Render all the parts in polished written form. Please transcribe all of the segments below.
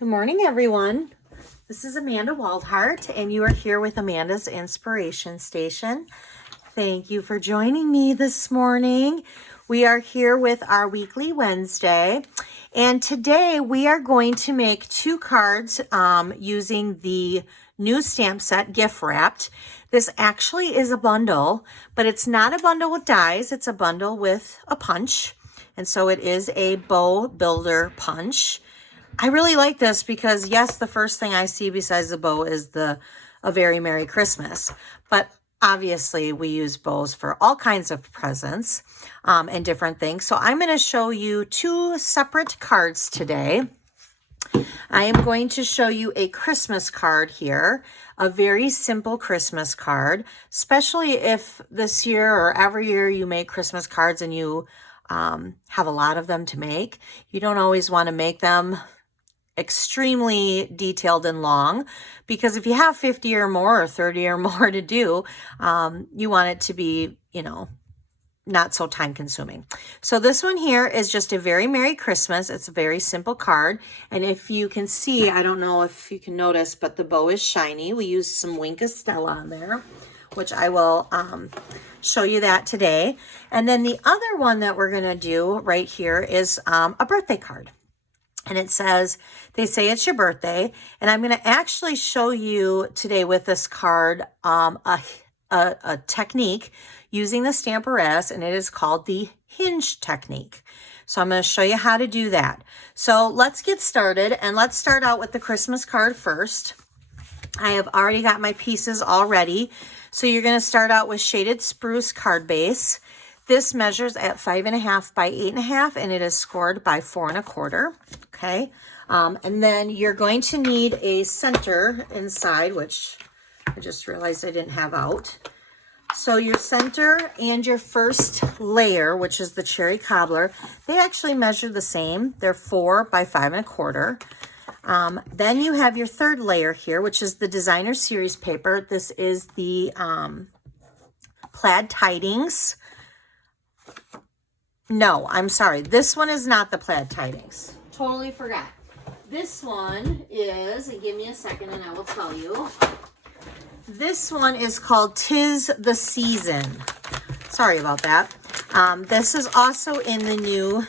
Good morning, everyone. This is Amanda Waldhart, and you are here with Amanda's Inspiration Station. Thank you for joining me this morning. We are here with our weekly Wednesday, and today we are going to make two cards using the new stamp set, gift wrapped. This actually is a bundle, but it's not a bundle with dies. It's a bundle with a punch, and so it is a bow builder punch. I really like this because, yes, the first thing I see besides the bow is a very Merry Christmas. But obviously, we use bows for all kinds of presents and different things. So I'm going to show you two separate cards today. I am going to show you a Christmas card here, a very simple Christmas card, especially if this year or every year you make Christmas cards and you have a lot of them to make. You don't always want to make them extremely detailed and long, because if you have 50 or more or 30 or more to do, you want it to be, not so time consuming. So this one here is just a very Merry Christmas. It's a very simple card. And if you can see, I don't know if you can notice, but the bow is shiny. We use some Wink of Stella on there, which I will show you that today. And then the other one that we're going to do right here is a birthday card. And it says, they say it's your birthday. And I'm going to actually show you today with this card a technique using the Stampin', and it is called the hinge technique. So I'm going to show you how to do that. So let's get started, and let's start out with the Christmas card first. I have already got my pieces all ready. So you're going to start out with shaded spruce card base. This measures at 5.5 by 8.5, and it is scored by 4.25. Okay. And then you're going to need a center inside, which I just realized I didn't have out. So your center and your first layer, which is the cherry cobbler, they actually measure the same. They're 4 by 5.25. Then you have your third layer here, which is the designer series paper. This is the plaid tidings. No, I'm sorry. This one is not the plaid tidings. Totally forgot. This one is, and give me a second and I will tell you. This one is called 'Tis the Season. Sorry about that. This is also in the new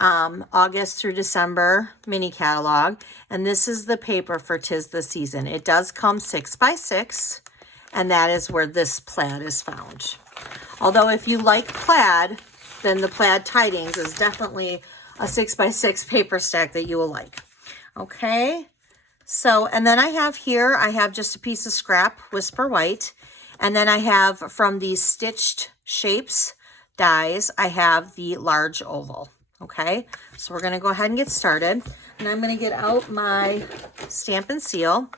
August through December mini catalog. And this is the paper for 'Tis the Season. It does come 6 by 6, and that is where this plaid is found. Although if you like plaid, then the plaid tidings is definitely a 6 by 6 paper stack that you will like. Okay. So, and then I have just a piece of scrap Whisper White. And then I have from these stitched shapes dies, I have the large oval. Okay. So we're going to go ahead and get started. And I'm going to get out my Stampin' Seal.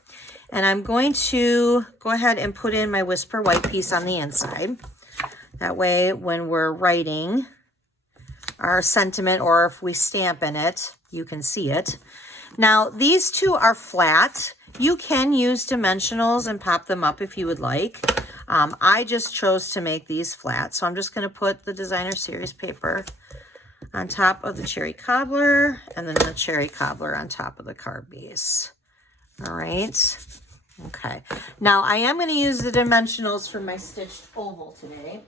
And I'm going to go ahead and put in my Whisper White piece on the inside. That way, when we're writing our sentiment, or if we stamp in it, you can see it. Now, these two are flat. You can use dimensionals and pop them up if you would like. I just chose to make these flat. So I'm just going to put the designer series paper on top of the cherry cobbler, and then the cherry cobbler on top of the card base. All right. Okay. Now, I am going to use the dimensionals for my stitched oval today.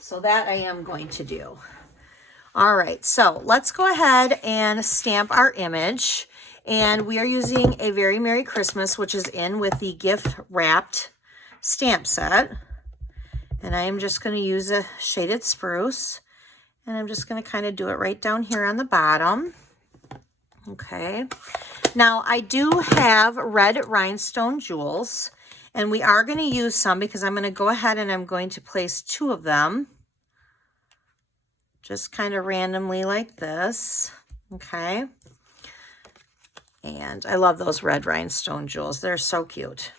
So that I am going to do. All right, so let's go ahead and stamp our image. And we are using a Very Merry Christmas, which is in with the gift wrapped stamp set. And I am just going to use a shaded spruce. And I'm just going to kind of do it right down here on the bottom. Okay. Now, I do have red rhinestone jewels. And we are going to use some because I'm going to go ahead and I'm going to place 2 of them. Just kind of randomly like this. Okay. And I love those red rhinestone jewels. They're so cute.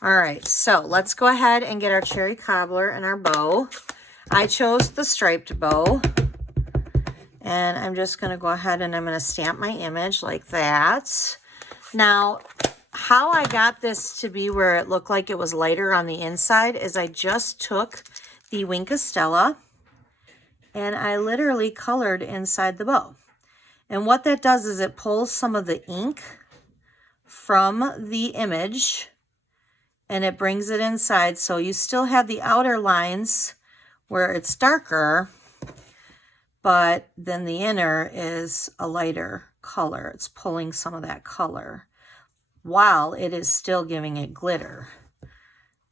All right. So let's go ahead and get our cherry cobbler and our bow. I chose the striped bow. And I'm just going to go ahead and I'm going to stamp my image like that. Now, how I got this to be where it looked like it was lighter on the inside is I just took the Wink of Stella and I literally colored inside the bow. And what that does is it pulls some of the ink from the image and it brings it inside. So you still have the outer lines where it's darker, but then the inner is a lighter color. It's pulling some of that color while it is still giving it glitter.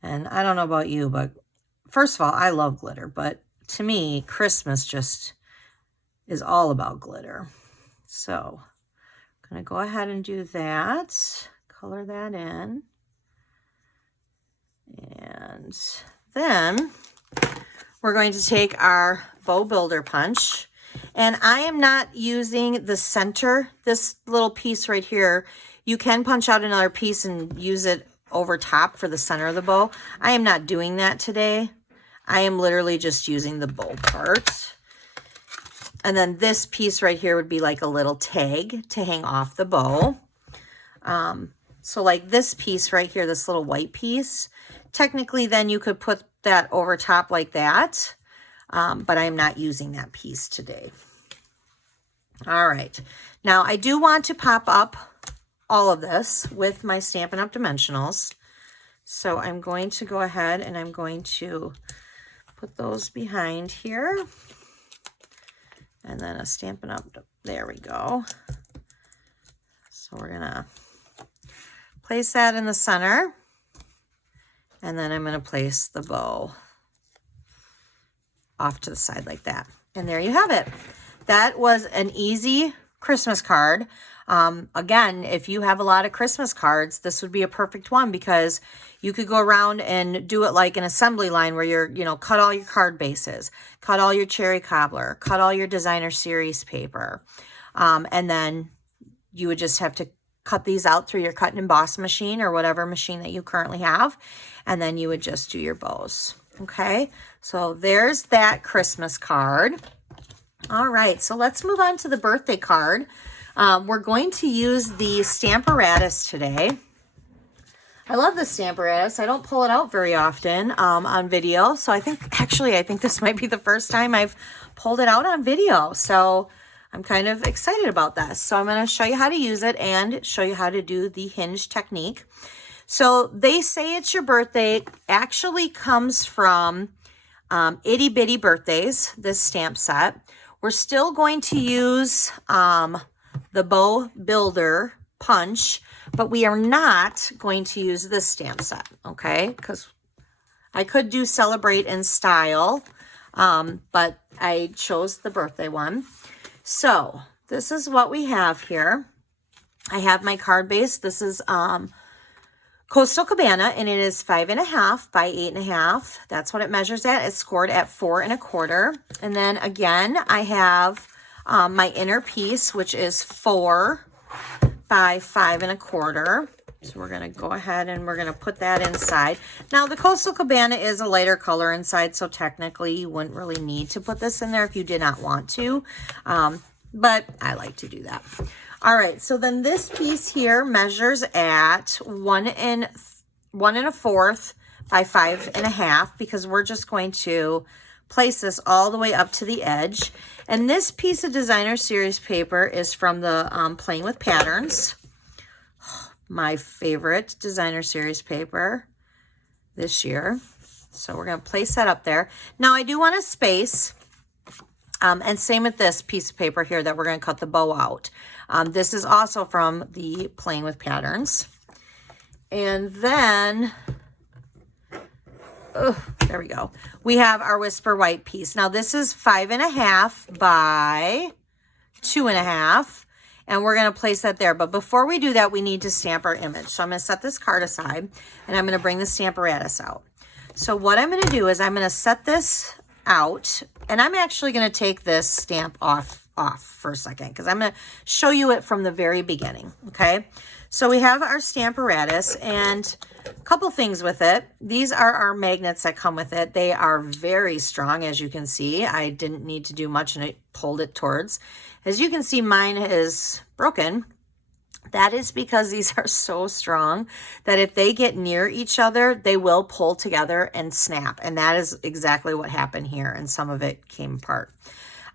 And I don't know about you, but first of all, I love glitter, but to me, Christmas just is all about glitter. So I'm going to go ahead and do that, color that in. And then we're going to take our bow builder punch, and I am not using the center, this little piece right here. You can punch out another piece and use it over top for the center of the bow. I am not doing that today. I am literally just using the bow part. And then this piece right here would be like a little tag to hang off the bow. So like this piece right here, this little white piece, technically then you could put that over top like that. But I'm not using that piece today. All right. Now I do want to pop up all of this with my Stampin' Up! Dimensionals. So I'm going to go ahead and I'm going to put those behind here. And then a Stampin' Up! There we go. So we're going to place that in the center. And then I'm going to place the bow off to the side like that. And there you have it. That was an easy Christmas card. Again, if you have a lot of Christmas cards, this would be a perfect one because you could go around and do it like an assembly line where you're, cut all your card bases, cut all your cherry cobbler, cut all your designer series paper. And then you would just have to cut these out through your cut and emboss machine or whatever machine that you currently have. And then you would just do your bows. Okay, so there's that Christmas card. All right, so let's move on to the birthday card. We're going to use the Stamparatus today. I love the Stamparatus. I don't pull it out very often on video. So I think this might be the first time I've pulled it out on video. So I'm kind of excited about this. So I'm going to show you how to use it and show you how to do the hinge technique. So they say it's your birthday actually comes from Itty Bitty Birthdays, this stamp set. We're still going to use the Bow Builder punch, but we are not going to use this stamp set, okay? Because I could do Celebrate in Style, but I chose the birthday one. So this is what we have here. I have my card base. This is Coastal Cabana, and it is 5.5 by 8.5. That's what it measures at. It's scored at 4 1/4. And then again, I have my inner piece, which is 4 by 5 1/4. So we're going to go ahead and we're going to put that inside. Now the Coastal Cabana is a lighter color inside, so technically you wouldn't really need to put this in there if you did not want to. But I like to do that. All right, so then this piece here measures at 1 1/4 by 5 1/2 because we're just going to place this all the way up to the edge. And this piece of designer series paper is from the Playing with Patterns, my favorite designer series paper this year. So we're going to place that up there. Now I do want a space. And same with this piece of paper here that we're going to cut the bow out. This is also from the Playing with Patterns. And then, there we go. We have our Whisper White piece. Now this is 5 1/2 by 2 1/2. And we're going to place that there. But before we do that, we need to stamp our image. So I'm going to set this card aside and I'm going to bring the Stamparatus out. So what I'm going to do is I'm going to set this out, and I'm actually going to take this stamp off for a second because I'm going to show you it from the very beginning. Okay, so we have our Stamparatus and a couple things with it. These are our magnets that come with it. They are very strong, as you can see. I didn't need to do much and I pulled it towards. As you can see, mine is broken. That is because these are so strong that if they get near each other, they will pull together and snap. And that is exactly what happened here. And some of it came apart.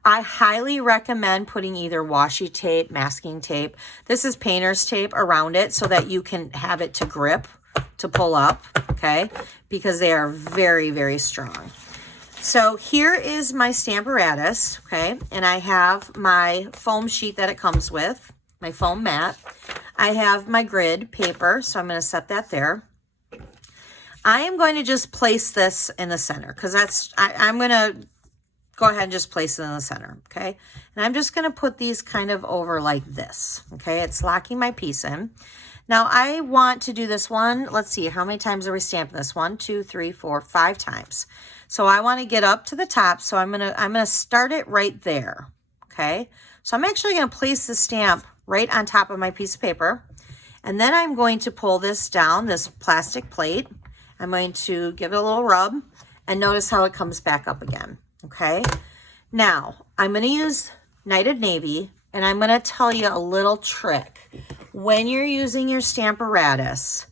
I highly recommend putting either washi tape, masking tape. This is painter's tape around it so that you can have it to grip, to pull up, okay? Because they are very, very strong. So here is my Stamparatus, okay? And I have my foam sheet that it comes with, my foam mat. I have my grid paper, so I'm going to set that there. I am going to just place this in the center because I'm going to go ahead and just place it in the center, okay? And I'm just going to put these kind of over like this, okay? It's locking my piece in. Now I want to do this one. Let's see, how many times are we stamping this? 1, 2, 3, 4, 5 times. So I want to get up to the top, so I'm gonna start it right there, okay? So I'm actually going to place the stamp right on top of my piece of paper, and then I'm going to pull this down, this plastic plate. I'm going to give it a little rub, and notice how it comes back up again. Okay, now I'm going to use Knighted Navy, and I'm going to tell you a little trick. When you're using your Stamparatus,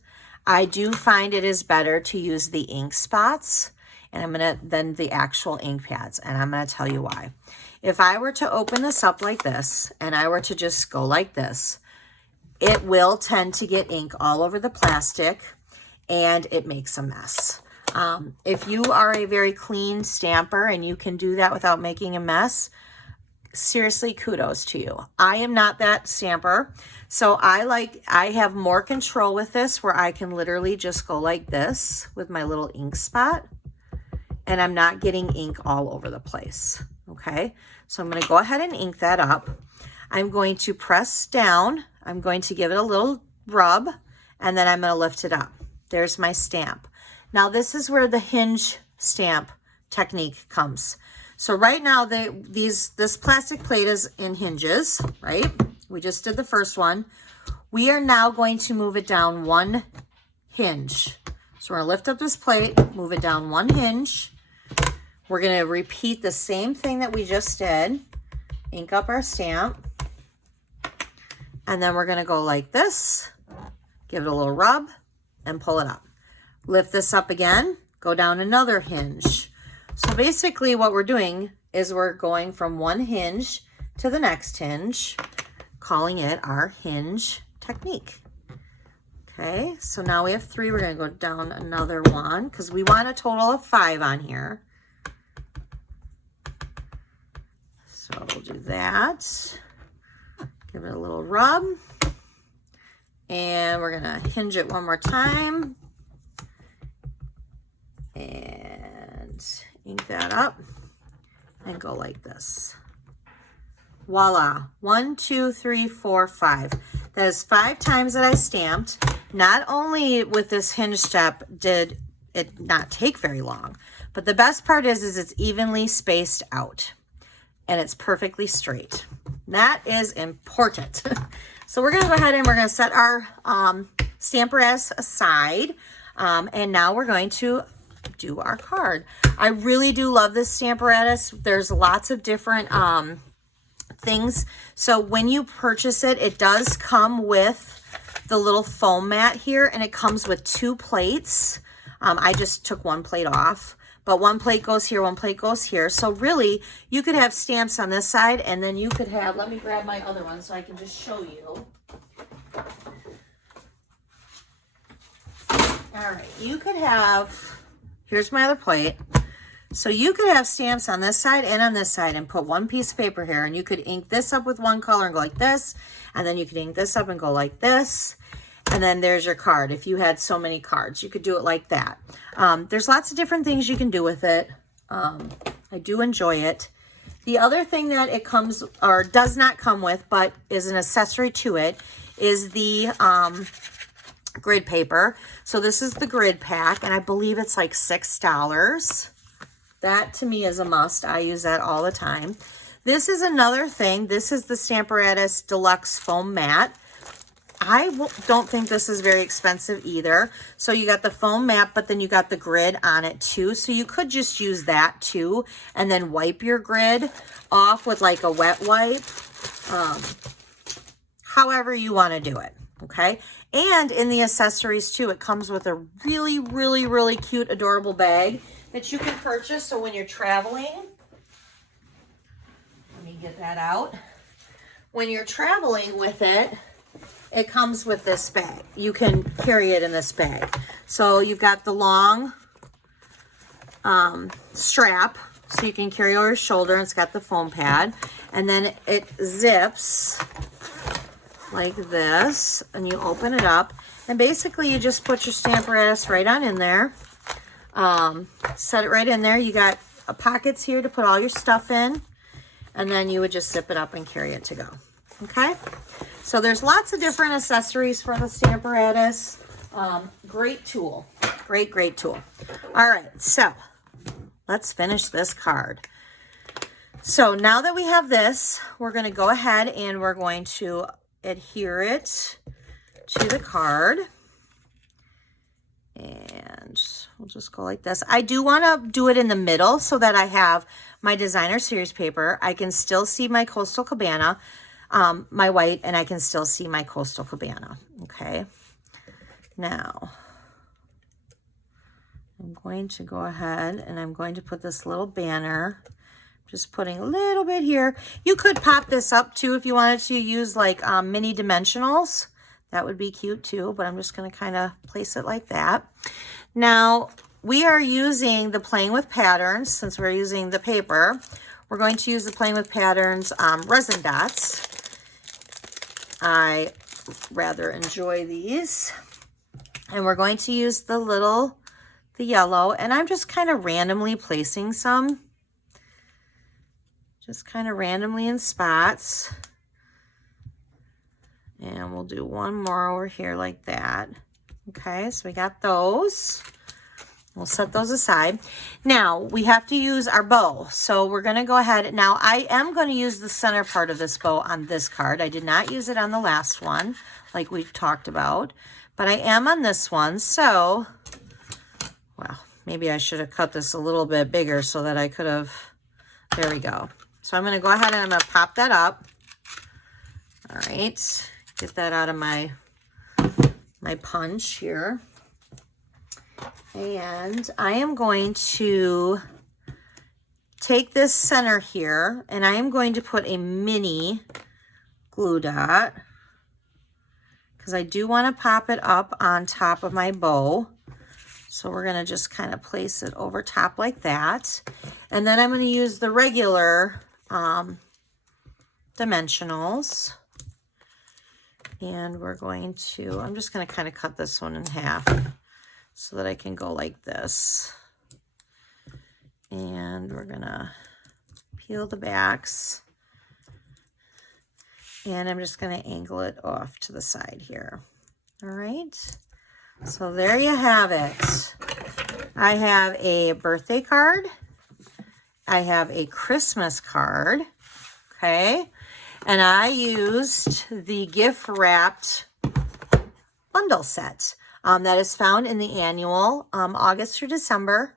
I do find it is better to use the ink spots than the actual ink pads, and I'm going to tell you why. If I were to open this up like this, and I were to just go like this, it will tend to get ink all over the plastic, and it makes a mess. If you are a very clean stamper and you can do that without making a mess, seriously, kudos to you. I am not that stamper, so I have more control with this where I can literally just go like this with my little ink spot, and I'm not getting ink all over the place, okay? So I'm going to go ahead and ink that up. I'm going to press down. I'm going to give it a little rub, and then I'm going to lift it up. There's my stamp. Now this is where the hinge stamp technique comes. So right now this plastic plate is in hinges, right? We just did the first one. We are now going to move it down one hinge. So we're going to lift up this plate, move it down one hinge. We're going to repeat the same thing that we just did. Ink up our stamp. And then we're going to go like this, give it a little rub, and pull it up. Lift this up again, go down another hinge. So basically what we're doing is we're going from one hinge to the next hinge, calling it our hinge technique. Okay, so now we have 3. We're going to go down another one because we want a total of 5 on here. So we'll do that. Give it a little rub. And we're going to hinge it one more time. And ink that up and go like this. Voila. 1, 2, 3, 4, 5. That is 5 times that I stamped. Not only with this hinge step did it not take very long, but the best part is it's evenly spaced out and it's perfectly straight. That is important. So we're going to go ahead and we're going to set our Stamparatus aside. And now we're going to do our card. I really do love this Stamparatus. There's lots of different things. So when you purchase it, it does come with the little foam mat here, and it comes with 2 plates. I just took 1 plate off, but 1 plate goes here, 1 plate goes here. So really, you could have stamps on this side, and then you could have, let me grab my other one so I can just show you. All right, you could have, here's my other plate. So you could have stamps on this side and on this side and put 1 piece of paper here, and you could ink this up with 1 color and go like this, and then you could ink this up and go like this, and then there's your card. If you had so many cards, you could do it like that. There's lots of different things you can do with it. I do enjoy it. The other thing that it comes, or does not come with, but is an accessory to it, is the grid paper. So this is the grid pack, and I believe it's like $6. That to me is a must. I use that all the time. This is another thing. This is the Stamparatus Deluxe Foam Mat. I don't think this is very expensive either. So you got the foam mat, but then you got the grid on it too. So you could just use that too, and then wipe your grid off with like a wet wipe. However you want to do it. Okay. And in the accessories too, it comes with a really, really, really cute, adorable bag that you can purchase. So when you're traveling, get that out. When you're traveling with it, it comes with this bag. You can carry it in this bag. So you've got the long strap, so you can carry over your shoulder, and it's got the foam pad. And then it zips like this, and you open it up. And basically you just put your stamp apparatus right on in there. Set it right in there. You got pockets here to put all your stuff in. And then you would just zip it up and carry it to go. Okay? So there's lots of different accessories for the stamp apparatus. Great tool. Great tool. All right, so let's finish this card. So now that we have this, we're going to go ahead and we're going to adhere it to the card. And we'll just go like this. I do want to do it in the middle so that I have my designer series paper. I can still see my Coastal Cabana, my white, and I can still see my Coastal Cabana. Okay. Now, I'm going to go ahead and I'm going to put this little banner. Just putting a little bit here. You could pop this up too if you wanted to use like mini dimensionals. That would be cute too, but I'm just going to kind of place it like that. Now, we are using the Playing with Patterns, since we're using the paper. We're going to use the Playing with Patterns resin dots. I rather enjoy these. And we're going to use the yellow, and I'm just kind of randomly placing some. Just kind of randomly in spots. And we'll do one more over here like that. Okay, so we got those. We'll set those aside. Now, we have to use our bow. So we're going to go ahead. Now, I am going to use the center part of this bow on this card. I did not use it on the last one, like we've talked about. But I am on this one. So, well, maybe I should have cut this a little bit bigger so that I could have... There we go. So I'm going to go ahead and I'm going to pop that up. All right. Get that out of my punch here. And I am going to take this center here and I am going to put a mini glue dot because I do want to pop it up on top of my bow. So we're going to just kind of place it over top like that. And then I'm going to use the regular dimensionals. And we're going to, I'm just going to kind of cut this one in half so that I can go like this. And we're going to peel the backs. And I'm just going to angle it off to the side here. All right. So there you have it. I have a birthday card. I have a Christmas card. Okay. And I used the gift wrapped bundle set that is found in the annual August through December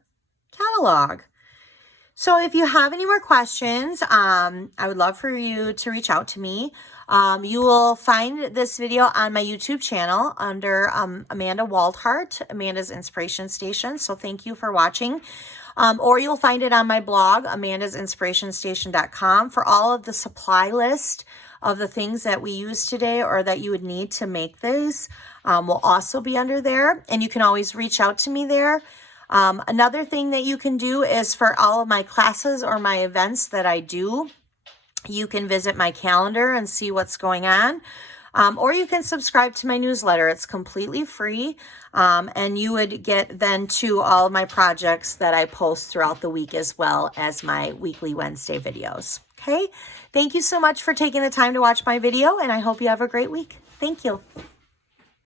catalog. So if you have any more questions, I would love for you to reach out to me. You will find this video on my YouTube channel under Amanda Waldhart, Amanda's Inspiration Station. So thank you for watching. Or you'll find it on my blog, amandasinspirationstation.com, for all of the supply list of the things that we use today or that you would need to make these will also be under there. And you can always reach out to me there. Another thing that you can do is for all of my classes or my events that I do, you can visit my calendar and see what's going on. Or you can subscribe to my newsletter. It's completely free. And you would get then to all of my projects that I post throughout the week as well as my weekly Wednesday videos. Okay. Thank you so much for taking the time to watch my video, and I hope you have a great week. Thank you.